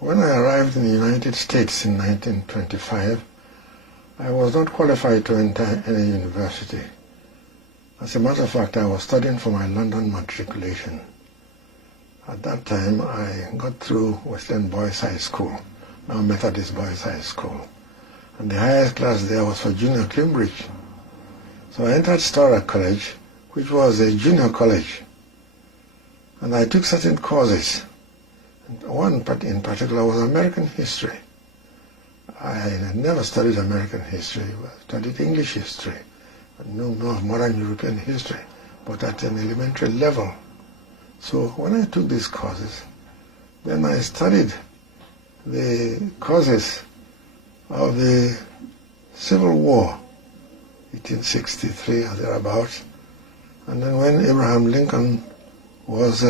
When I arrived in the United States in 1925, I was not qualified to enter any university. As a matter of fact, I was studying for my London matriculation. At that time, I got through Western Boys High School, now Methodist Boys High School. And the highest class there was for junior Cambridge. So I entered Storer College, which was a junior college. And I took certain courses. One in particular was American history. I had never studied American history. I studied English history, no modern European history, but at an elementary level. So when I took these courses, then I studied the causes of the Civil War, 1863 or thereabouts. And then when Abraham Lincoln was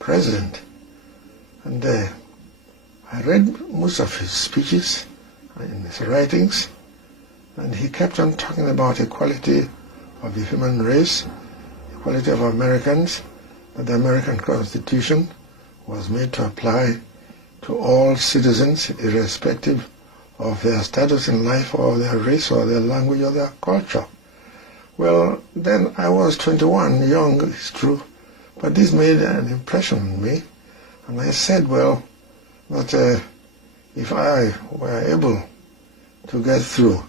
president, and I read most of his speeches in his writings, and he kept on talking about equality of the human race, equality of Americans, that the American Constitution was made to apply to all citizens, irrespective of their status in life or their race or their language or their culture. Well, then I was 21, young, it's true, but this made an impression on me. And I said, well, that if I were able to get through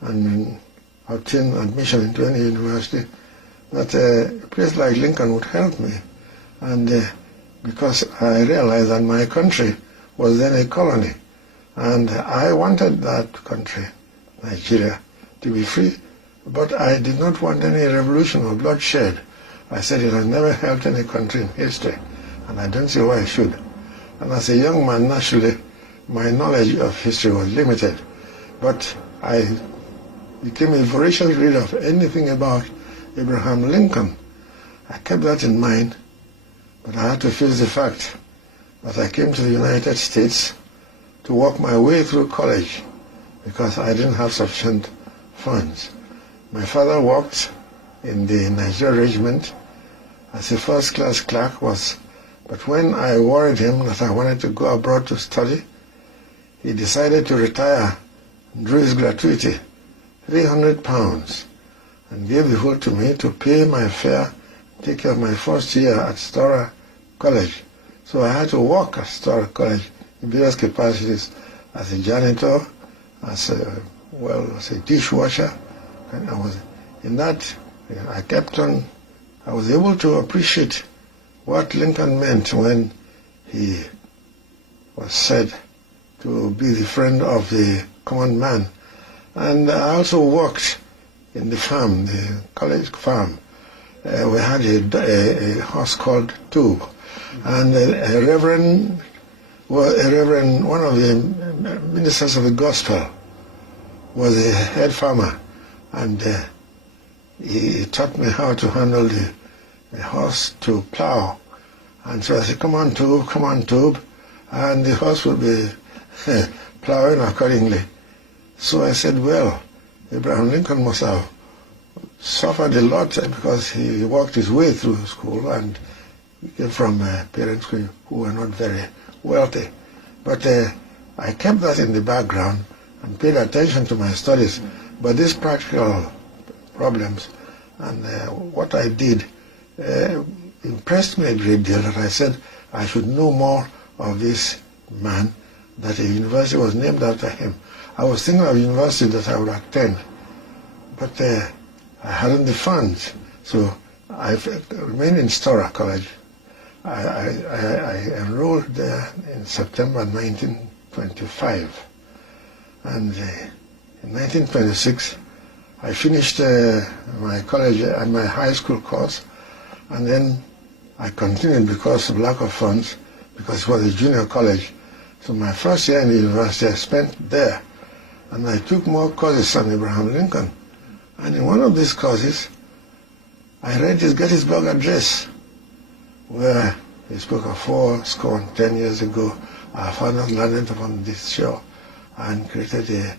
and obtain admission into any university, that a place like Lincoln would help me. And because I realized that my country was then a colony, and I wanted that country, Nigeria, to be free, but I did not want any revolution or bloodshed. I said it has never helped any country in history, and I don't see why I should. And as a young man, naturally, my knowledge of history was limited. But I became a voracious reader of anything about Abraham Lincoln. I kept that in mind, but I had to face the fact that I came to the United States to work my way through college because I didn't have sufficient funds. My father worked in the Nigeria regiment as a first-class clerk, but when I worried him that I wanted to go abroad to study, he decided to retire and drew his gratuity, £300, and gave the whole to me to pay my fare, take care of my first year at Storer College. So I had to work at Storer College in various capacities, as a janitor, as a dishwasher, and I was in that. I was able to appreciate what Lincoln meant when he was said to be the friend of the common man. And I also worked in the farm, the college farm. We had a horse called Tube, and one of the ministers of the gospel was a head farmer, and he taught me how to handle the horse to plow. And so I said, come on, Tube, and the horse would be plowing accordingly. So I said, well, Abraham Lincoln must have suffered a lot because he worked his way through school and he came from parents who were not very wealthy. But I kept that in the background and paid attention to my studies. But these practical problems and what I did impressed me a great deal, that I said I should know more of this man, that a university was named after him. I was thinking of a university that I would attend, but I hadn't the funds, so I remained in Storer College. I enrolled there in September 1925, and in 1926 I finished my college and my high school course, and then I continued because of lack of funds, because it was a junior college. So my first year in the university I spent there, and I took more courses on Abraham Lincoln. And in one of these courses, I read his Gettysburg Address, where he spoke of 10 years ago, our fathers landed upon this shore and created a